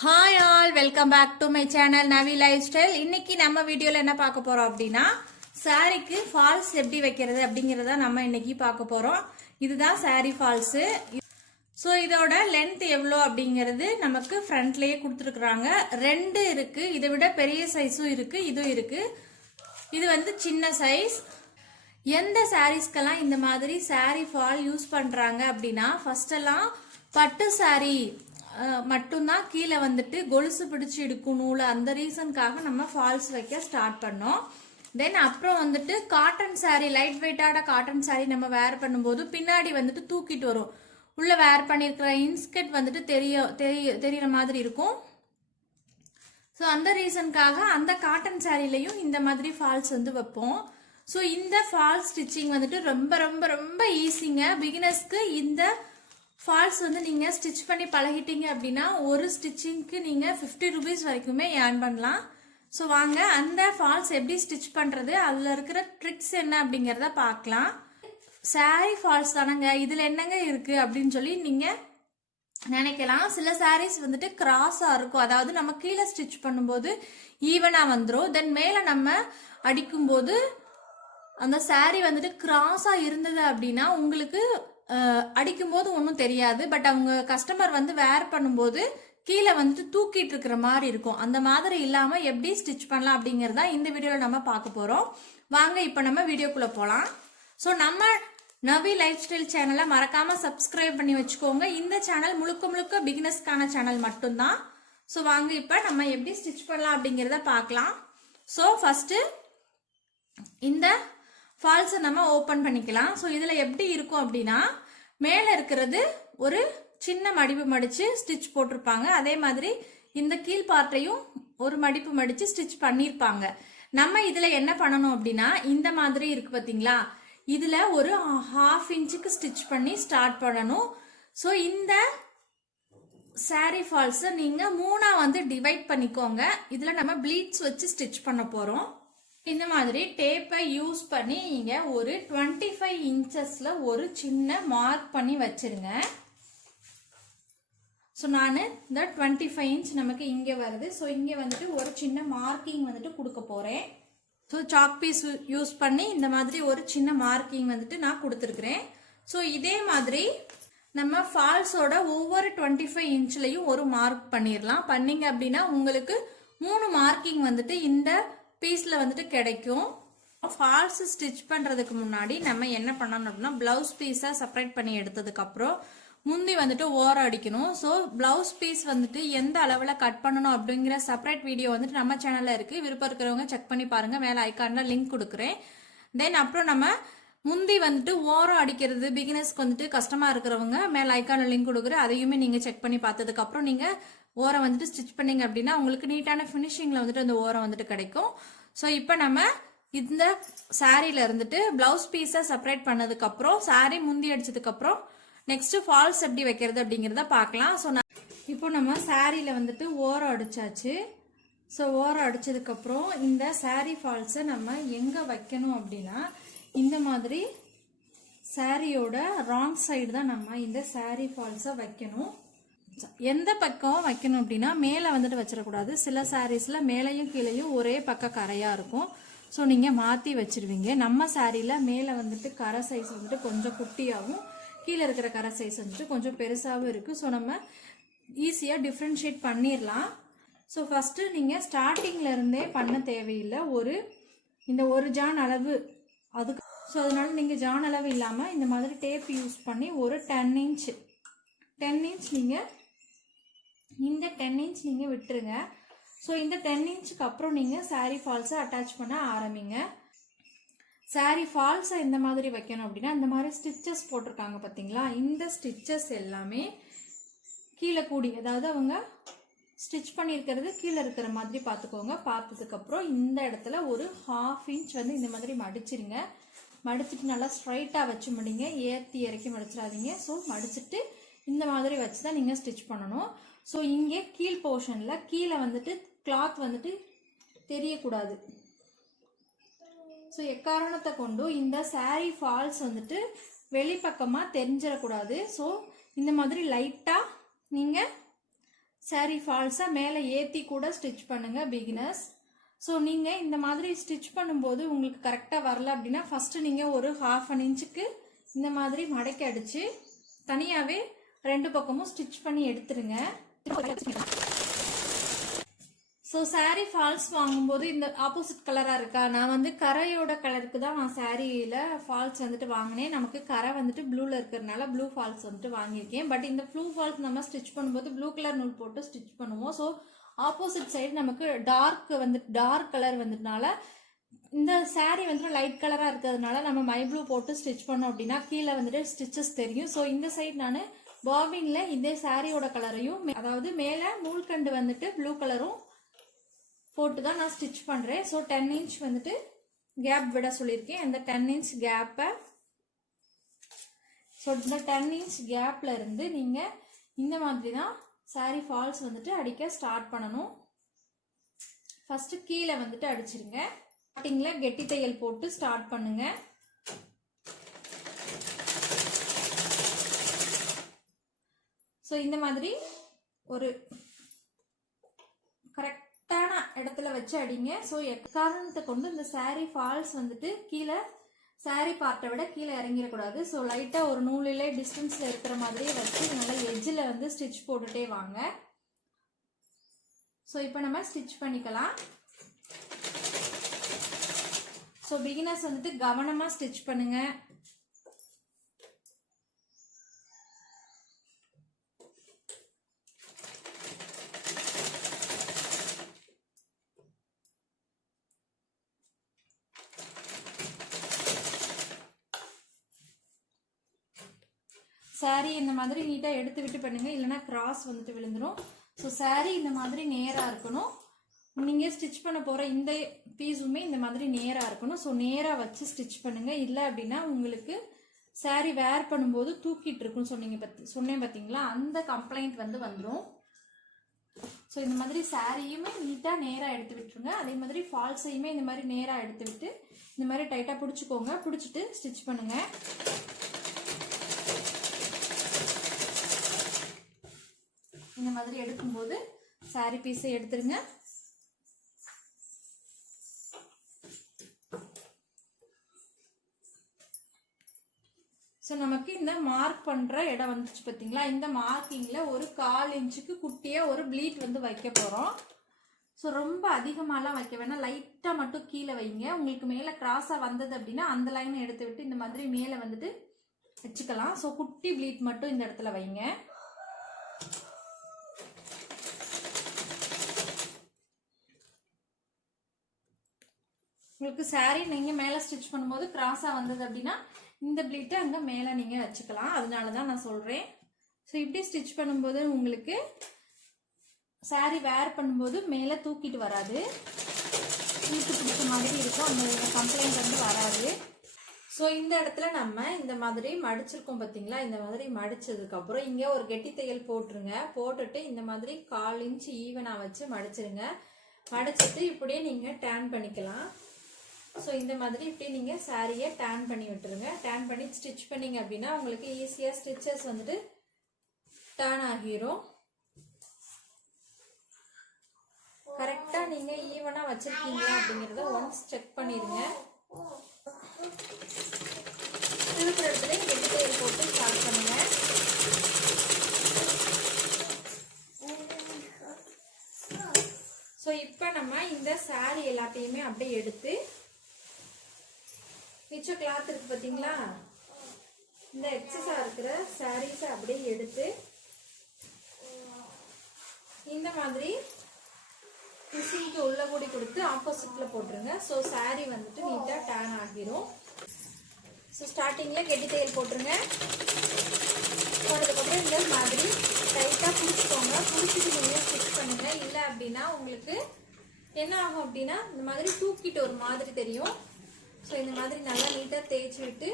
Hi all, welcome back to my channel Navi lifestyle. இன்னைக்கு நம்ம வீடியோல என்ன பார்க்க போறோம் அப்படின்னா, சாரிக்கு ஃபால்ஸ் எப்படி வைக்கிறது அப்படிங்கறத நம்ம இன்னைக்கு பார்க்க போறோம். இதுதான் சாரி ஃபால்ஸ். ஸோ இதோட லென்த் எவ்வளோ அப்படிங்கிறது நமக்கு ஃப்ரண்ட்லயே கொடுத்துருக்குறாங்க. ரெண்டு இருக்கு, இதை விட பெரிய சைஸும் இருக்கு, இதுவும் இருக்கு. இது வந்து சின்ன சைஸ். எந்த சாரீஸ்க்கெல்லாம் இந்த மாதிரி சாரி ஃபால் யூஸ் பண்றாங்க அப்படின்னா, ஃபர்ஸ்ட் எல்லாம் பட்டு சாரி மட்டும்தான் கீழே வந்துட்டு கொலுசு பிடிச்சி எடுக்கும் நூல், அந்த ரீசனுக்காக நம்ம ஃபால்ஸ் வைக்க ஸ்டார்ட் பண்ணோம். தென் அப்புறம் வந்துட்டு காட்டன் சாரி, லைட் வெயிட்டான காட்டன் சாரி நம்ம வேர் பண்ணும்போது பின்னாடி வந்துட்டு தூக்கிட்டு வரும். உள்ள வேர் பண்ணியிருக்கிற இன்ஸ்கர்ட் வந்துட்டு தெரியற மாதிரி இருக்கும். ஸோ அந்த ரீசனுக்காக அந்த காட்டன் சாரிலையும் இந்த மாதிரி ஃபால்ஸ் வந்து வைப்போம். ஸோ இந்த ஃபால்ஸ் ஸ்டிச்சிங் வந்துட்டு ரொம்ப ரொம்ப ரொம்ப ஈஸிங்க. பிகினர்ஸ்க்கு இந்த ஃபால்ஸ் வந்து நீங்கள் ஸ்டிச் பண்ணி பழகிட்டீங்க அப்படின்னா ஒரு ஸ்டிச்சிங்க்கு நீங்கள் 50 rupees வரைக்குமே ஏர்ன் பண்ணலாம். ஸோ வாங்க அந்த ஃபால்ஸ் எப்படி ஸ்டிச் பண்ணுறது, அதில் இருக்கிற ட்ரிக்ஸ் என்ன அப்படிங்கிறத பார்க்கலாம். சாரி ஃபால்ஸ் தானங்க, இதில் என்னங்க இருக்குது அப்படின்னு சொல்லி நீங்கள் நினைக்கலாம். சில சாரீஸ் வந்துட்டு கிராஸாக இருக்கும், அதாவது நம்ம கீழே ஸ்டிச் பண்ணும்போது ஈவனாக வந்துடும். தென் மேலே நம்ம அடிக்கும்போது அந்த சாரி வந்துட்டு கிராஸாக இருந்தது அப்படின்னா உங்களுக்கு அடிக்கும் போது ஒன்றும் தெரியாது. பட் அவங்க கஸ்டமர் வந்து வேர் பண்ணும்போது கீழே வந்துட்டு தூக்கிட்டு இருக்கிற மாதிரி இருக்கும். அந்த மாதிரி இல்லாம எப்படி ஸ்டிச் பண்ணலாம் அப்படிங்கறத இந்த வீடியோல நம்ம பார்க்க போறோம். வாங்க இப்ப நம்ம வீடியோக்குள்ள போலாம். ஸோ நம்ம நவி லைஃப் ஸ்டைல் சேனலை மறக்காம சப்ஸ்கிரைப் பண்ணி வச்சுக்கோங்க. இந்த சேனல் முழுக்க முழுக்க பிகினர்ஸ்க்கான சேனல் மட்டும்தான். ஸோ வாங்க இப்ப நம்ம எப்படி ஸ்டிச் பண்ணலாம் அப்படிங்கறத பார்க்கலாம். ஸோ ஃபர்ஸ்ட் இந்த ஃபால்ஸை நம்ம ஓப்பன் பண்ணிக்கலாம். ஸோ இதில் எப்படி இருக்கும் அப்படின்னா, மேலே இருக்கிறது ஒரு சின்ன மடிப்பு மடித்து ஸ்டிச் போட்டிருப்பாங்க. அதே மாதிரி இந்த கீழ் பார்ட்டையும் ஒரு மடிப்பு மடித்து ஸ்டிச் பண்ணியிருப்பாங்க. நம்ம இதில் என்ன பண்ணணும் அப்படின்னா, இந்த மாதிரி இருக்கு பார்த்தீங்களா, இதில் ஒரு 1/2 inch ஸ்டிச் பண்ணி ஸ்டார்ட் பண்ணணும். ஸோ இந்த சாரி ஃபால்ஸை நீங்கள் 3ஆ வந்து டிவைட் பண்ணிக்கோங்க. இதில் நம்ம ப்ளீட்ஸ் வச்சு ஸ்டிச் பண்ண போகிறோம். இந்த மாதிரி டேப்பை யூஸ் பண்ணி நீங்க ஒரு 25 inchesல ஒரு சின்ன மார்க் பண்ணி வச்சிருங்க. ஸோ நான் இந்த 25 inch நமக்கு இங்கே வருது. ஸோ இங்கே வந்துட்டு ஒரு சின்ன மார்க்கிங் வந்துட்டு கொடுக்க போறேன். ஸோ சாக் பீஸ் யூஸ் பண்ணி இந்த மாதிரி ஒரு சின்ன மார்க்கிங் வந்துட்டு நான் கொடுத்துருக்குறேன். ஸோ இதே மாதிரி நம்ம ஃபால்ஸோட ஒவ்வொரு 25 inchலையும் ஒரு மார்க் பண்ணிடலாம். பண்ணீங்க அப்படின்னா உங்களுக்கு 3 மார்க்கிங் வந்துட்டு இந்த பீஸ்ல வந்துட்டு கிடைக்கும். ஃபால்ஸ் ஸ்டிச் பண்றதுக்கு முன்னாடி நம்ம என்ன பண்ணணும் அப்படின்னா, பிளவுஸ் பீஸா செப்பரேட் பண்ணி எடுத்ததுக்கு அப்புறம் முந்தி வந்துட்டு ஓரம் அடிக்கணும். ஸோ பிளவுஸ் பீஸ் வந்துட்டு எந்த அளவுல கட் பண்ணணும் அப்படிங்கிற செப்பரேட் வீடியோ வந்துட்டு நம்ம சேனல்ல இருக்கு. விருப்பம் இருக்கிறவங்க செக் பண்ணி பாருங்க, மேல ஐகான்ல லிங்க் கொடுக்குறேன். தென் அப்புறம் நம்ம முந்தி வந்துட்டு ஓரம் அடிக்கிறது பிகினர்ஸ்க்கு வந்துட்டு கஷ்டமா இருக்கிறவங்க மேல ஐகான்ல லிங்க் கொடுக்குறேன், அதையுமே நீங்க செக் பண்ணி பார்த்ததுக்கு அப்புறம் நீங்க ஓரம் வந்துட்டு ஸ்டிச் பண்ணீங்க அப்படின்னா உங்களுக்கு நீட்டான ஃபினிஷிங்ல வந்துட்டு அந்த ஓரம் வந்துட்டு கிடைக்கும். ஸோ இப்போ நம்ம இந்த சாரியில இருந்துட்டு பிளவுஸ் பீஸை செப்பரேட் பண்ணதுக்கு அப்புறம் சாரி முந்தி அடிச்சதுக்கு அப்புறம் நெக்ஸ்ட் ஃபால்ஸ் எப்படி வைக்கிறது அப்படிங்கிறத பார்க்கலாம். ஸோ இப்போ நம்ம சாரியில வந்துட்டு ஓரம் அடிச்சாச்சு. ஸோ ஓரம் அடிச்சதுக்கு அப்புறம் இந்த சாரி ஃபால்ஸை நம்ம எங்க வைக்கணும் அப்படின்னா, இந்த மாதிரி சாரியோட ராங் சைடு தான் நம்ம இந்த சாரி ஃபால்ஸை வைக்கணும். எந்த பக்கம் வைக்கணும் அப்படின்னா, மேலே வந்துட்டு வச்சிடக்கூடாது. சில சாரீஸ்ல மேலையும் கீழையும் ஒரே பக்கம் கரையா இருக்கும். ஸோ நீங்க மாத்தி வச்சிருவீங்க. நம்ம சாரியில மேலே வந்துட்டு கரை சைஸ் வந்துட்டு கொஞ்சம் குட்டியாகவும் கீழே இருக்கிற கரை சைஸ் வந்துட்டு கொஞ்சம் பெருசாகவும் இருக்கு. ஸோ நம்ம ஈஸியா டிஃப்ரென்ஷியேட் பண்ணிடலாம். ஸோ ஃபர்ஸ்ட் நீங்க ஸ்டார்டிங்ல இருந்தே பண்ண தேவையில்லை. இந்த ஒரு ஜான் அளவு அதுக்கு. ஸோ அதனால நீங்க ஜான் அளவு இல்லாம இந்த மாதிரி டேப் யூஸ் பண்ணி ஒரு 10 inch நீங்க இந்த 10 inch நீங்க விட்டுருங்க. ஸோ இந்த 10 inchக்கு அப்புறம் நீங்க சாரி ஃபால்ஸை அட்டாச் பண்ண ஆரம்பிங்க. சாரி ஃபால்ஸை இந்த மாதிரி வைக்கணும் அப்படின்னா, இந்த மாதிரி ஸ்டிச்சஸ் போட்டிருக்காங்க பார்த்தீங்களா, இந்த ஸ்டிச்சஸ் எல்லாமே கீழே கூடி, அதாவது அவங்க ஸ்டிச் பண்ணியிருக்கிறது கீழே இருக்கிற மாதிரி பார்த்துக்கோங்க. பார்த்ததுக்கு அப்புறம் இந்த இடத்துல ஒரு 1/2 inch வந்து இந்த மாதிரி மடிச்சிருங்க. மடிச்சுட்டு நல்லா ஸ்ட்ரைட்டாக வச்சு மடிங்க, ஏற்றி இறக்கி மடிச்சிடாதீங்க. ஸோ மடிச்சுட்டு இந்த மாதிரி வச்சு தான் நீங்கள் ஸ்டிச் பண்ணணும். ஸோ இங்கே கீழ் போர்ஷனில் கீழே வந்துட்டு கிளாத் வந்துட்டு தெரியக்கூடாது. ஸோ எக்காரணத்தை கொண்டு இந்த சாரி ஃபால்ஸ் வந்துட்டு வெளிப்பக்கமாக தெரிஞ்சிடக்கூடாது. ஸோ இந்த மாதிரி லைட்டாக நீங்கள் saree ஃபால்ஸை மேலே ஏற்றி கூட ஸ்டிச் பண்ணுங்க பிகினர்ஸ். ஸோ நீங்கள் இந்த மாதிரி ஸ்டிச் பண்ணும்போது உங்களுக்கு கரெக்டாக வரல அப்படின்னா ஃபஸ்ட்டு நீங்கள் ஒரு 1/2 இன்ச்சுக்கு இந்த மாதிரி மடக்கி அடித்து தனியாகவே 2 பக்கமும் ஸ்டிச் பண்ணி எடுத்துருங்க. ஸோ saree ஃபால்ஸ் வாங்கும்போது இந்த ஆப்போசிட் கலராக இருக்கா, நான் வந்து கரையோட கலருக்கு தான் நான் சாரியில் ஃபால்ஸ் வந்துட்டு வாங்கினேன். நமக்கு கரை வந்துட்டு ப்ளூவில் இருக்கிறதுனால ப்ளூ ஃபால்ஸ் வந்துட்டு வாங்கியிருக்கேன். பட் இந்த ப்ளூ ஃபால்ஸ் நம்ம ஸ்டிச் பண்ணும்போது ப்ளூ கலர் நூல் போட்டு ஸ்டிச் பண்ணுவோம். ஸோ ஆப்போசிட் சைடு நமக்கு டார்க் கலர் வந்ததுனால இந்த saree வந்துட்டு லைட் கலராக இருக்கிறதுனால நம்ம மை ப்ளூ போட்டு ஸ்டிச் பண்ணோம் அப்படின்னா கீழே வந்துட்டு ஸ்டிச்சஸ் தெரியும். ஸோ இந்த சைடு நான் பாபின்ல இதே சாரியோட கலரையும், அதாவது மேலே நூல்கண்டு வந்துட்டு ப்ளூ கலரும் போட்டு தான் நான் ஸ்டிச் பண்ணுறேன். ஸோ 10 இன்ச் வந்துட்டு கேப் விட சொல்லியிருக்கேன். அந்த 10 இன்ச் கேப்பை, ஸோ இந்த 10 இன்ச் கேப்பில் இருந்து நீங்கள் இந்த மாதிரி தான் saree ஃபால்ஸ் வந்துட்டு அடிக்க ஸ்டார்ட் பண்ணணும். ஃபஸ்ட்டு கீழே வந்துட்டு அடிச்சிருங்க. ஸ்டார்டிங்கில் கெட்டி தையல் போட்டு ஸ்டார்ட் பண்ணுங்க. ஸோ இந்த மாதிரி ஒரு கரெக்டான இடத்துல வச்சு அடிங்க. ஸோ எக்காரணத்தை கொண்டு இந்த saree ஃபால்ஸ் வந்துட்டு கீழே saree பார்ட்டை விட கீழே இறங்கிடக்கூடாது. ஸோ லைட்டாக ஒரு நூலிலே டிஸ்டன்ஸில் இருக்கிற மாதிரியே வச்சு நல்லா எட்ஜில் வந்து ஸ்டிச் போட்டுட்டே வாங்க. ஸோ இப்போ நம்ம ஸ்டிச் பண்ணிக்கலாம். ஸோ பிகினர்ஸ் வந்துட்டு கவனமாக ஸ்டிச் பண்ணுங்க. saree இந்த மாதிரி நீட்டாக எடுத்து விட்டு பண்ணுங்க, இல்லைன்னா கிராஸ் வந்துட்டு விழுந்துடும். ஸோ saree இந்த மாதிரி நேராக இருக்கணும். நீங்கள் ஸ்டிச் பண்ண போகிற இந்த பீஸுமே இந்த மாதிரி நேராக இருக்கணும். ஸோ நேராக வச்சு ஸ்டிச் பண்ணுங்க. இல்லை அப்படின்னா உங்களுக்கு saree வேர் பண்ணும்போது தூக்கிட்டு இருக்குன்னு சொன்னேன் பார்த்தீங்களா, அந்த கம்ப்ளைண்ட் வந்துடும். ஸோ இந்த மாதிரி சாரியுமே நீட்டாக நேராக எடுத்து விட்டுருங்க. அதே மாதிரி ஃபால்ஸையுமே இந்த மாதிரி நேராக எடுத்து விட்டு இந்த மாதிரி டைட்டாக பிடிச்சிக்கோங்க. பிடிச்சிட்டு ஸ்டிச் பண்ணுங்க. இந்த மாதிரி எடுக்கும்போது saree பீஸை எடுத்துருங்க. ஸோ நமக்கு இந்த மார்க் பண்ணுற இடம் வந்துச்சு பார்த்தீங்களா, இந்த மார்க்கிங்கில் ஒரு 1/4 இன்ச்சுக்கு குட்டியாக ஒரு ப்ளீட் வந்து வைக்க போகிறோம். ஸோ ரொம்ப அதிகமாகலாம் வைக்க வேணாம், லைட்டாக மட்டும் கீழே வைங்க. உங்களுக்கு மேலே கிராஸாக வந்தது அப்படின்னா அந்த லைனை எடுத்து விட்டு இந்த மாதிரி மேலே வந்துட்டு வச்சுக்கலாம். ஸோ குட்டி ப்ளீட் மட்டும் இந்த இடத்துல வைங்க. உங்களுக்கு saree நீங்கள் மேலே ஸ்டிச் பண்ணும்போது கிராஸாக வந்தது அப்படின்னா இந்த ப்ளீட்டை அங்கே மேலே நீங்கள் வச்சுக்கலாம். அதனால தான் நான் சொல்கிறேன். ஸோ இப்படி ஸ்டிச் பண்ணும்போது உங்களுக்கு saree வேர் பண்ணும்போது மேலே தூக்கிட்டு வராது, தூக்கி பிடிச்ச மாதிரி இருக்கும். அந்த கம்ப்ளைண்ட் வந்து வராது. ஸோ இந்த இடத்துல நம்ம இந்த மாதிரி மடிச்சிருக்கோம் பார்த்தீங்களா, இந்த மாதிரி மடிச்சதுக்கப்புறம் இங்கே ஒரு கெட்டி தையல் போட்டுருங்க. போட்டுட்டு இந்த மாதிரி 1/4 இன்ச் ஈவனாக வச்சு மடிச்சிருங்க. மடிச்சிட்டு இப்படியே நீங்கள் டேன் பண்ணிக்கலாம். ஸோ இந்த மாதிரி இப்படி நீங்கள் சாரியை டேன் பண்ணி விட்டுருங்க. டேன் பண்ணி ஸ்டிச் பண்ணிங்க அப்படின்னா உங்களுக்கு ஈஸியாக ஸ்டிச்சஸ் வந்துட்டு டேன் ஆகிரும். கரெக்டாக நீங்கள் ஈவனாக வச்சுருக்கீங்களா அப்படிங்கிறத ஒன்ஸ் செக் பண்ணிடுங்க. திருப்புற இடத்துல கெட்டி தையல் போட்டு ஸ்டார்ட் பண்ணுங்க. ஸோ இப்போ நம்ம இந்த சாரி எல்லாத்தையுமே அப்படியே எடுத்து மிச்ச கிளாத் இருக்கு பார்த்தீங்களா, இந்த எக்ஸஸாக இருக்கிற சாரீஸை அப்படியே எடுத்து இந்த மாதிரி மிஷினுக்கு உள்ள கூடி கொடுத்து ஆப்போசிட்டில் போட்டுருங்க. ஸோ சாரீ வந்துட்டு நீட்டாக டேன் ஆகிரும். ஸோ ஸ்டார்டிங்கில் கெட்டி தையல் போட்டுருங்க. போட்டதுக்கப்புறம் இந்த மாதிரி டைட்டாக பிடிச்சிக்கோங்க. பிடிச்சிட்டு நீங்கள் ஸ்டிச் பண்ணுங்க. இல்லை அப்படின்னா உங்களுக்கு என்ன ஆகும் அப்படின்னா இந்த மாதிரி தூக்கிட்டு ஒரு மாதிரி தெரியும். ஸோ இந்த மாதிரி நல்லா நீட்டாக தேய்ச்சி விட்டு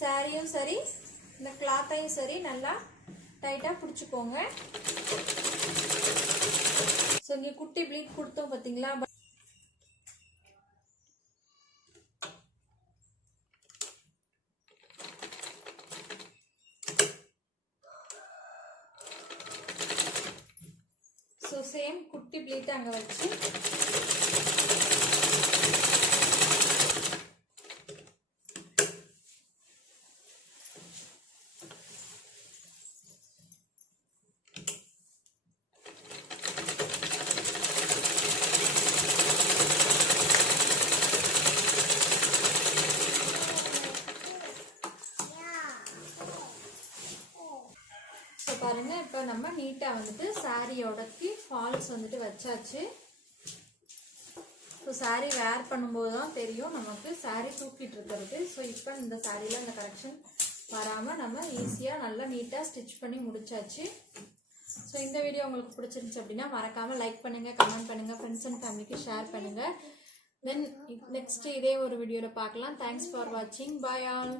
சாரியும் சரி இந்த கிளாத்தையும் சரி நல்லா டைட்டாக பிடிச்சிக்கோங்க. ஸோ இங்கே குட்டி ப்ளீட் கொடுத்தோம் பார்த்தீங்களா, சேம் குட்டி ப்ளீட் அங்கே வச்சு பாருங்க. இப்போ நம்ம நீட்டா வந்துட்டு சாரியோடக்கு ஃபால்ஸ் வந்துட்டு வச்சாச்சு. ஸோ சாரி வேர் பண்ணும்போது தான் தெரியும் நமக்கு சாரி தூக்கிட்டு இருக்கிறது. ஸோ இப்போ இந்த சாரியில் இந்த கரெக்ஷன் வராமல் நம்ம ஈஸியாக நல்லா நீட்டாக ஸ்டிச் பண்ணி முடிச்சாச்சு. ஸோ இந்த வீடியோ உங்களுக்கு பிடிச்சிருந்துச்சு அப்படின்னா மறக்காமல் லைக் பண்ணுங்கள், கமெண்ட் பண்ணுங்கள், ஃப்ரெண்ட்ஸ் அண்ட் ஃபேமிலிக்கு ஷேர் பண்ணுங்கள். தென் நெக்ஸ்ட் இதே ஒரு வீடியோவில் பார்க்கலாம். தேங்க்ஸ் ஃபார் வாட்சிங். Bye all.